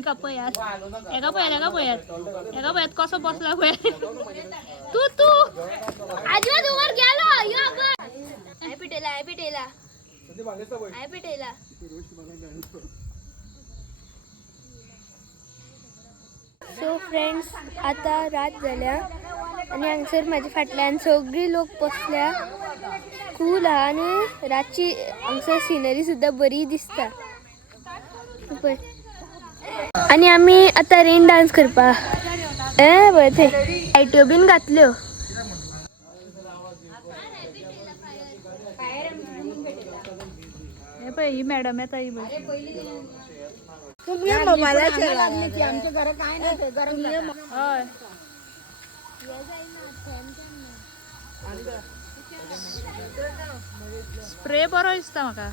एका पयात कसं बसला तू अजिबात वर गेलो आय पिटेला सो फ्रेंड्स आता रात झाल्या आणि हांगसर माझ्या फाटल्यान सगळी लोक बसल्या कूल हा आणि रातची हांगसर सिनरी सुद्धा बरी दिसता आणि आम्ही आता रेन डान्स करपा बरे लायट्यो बीन घातल्यो ही मॅडम येता ही आमच्या घरात काय नाही गरम स्प्रे बरो दिसता म्हाका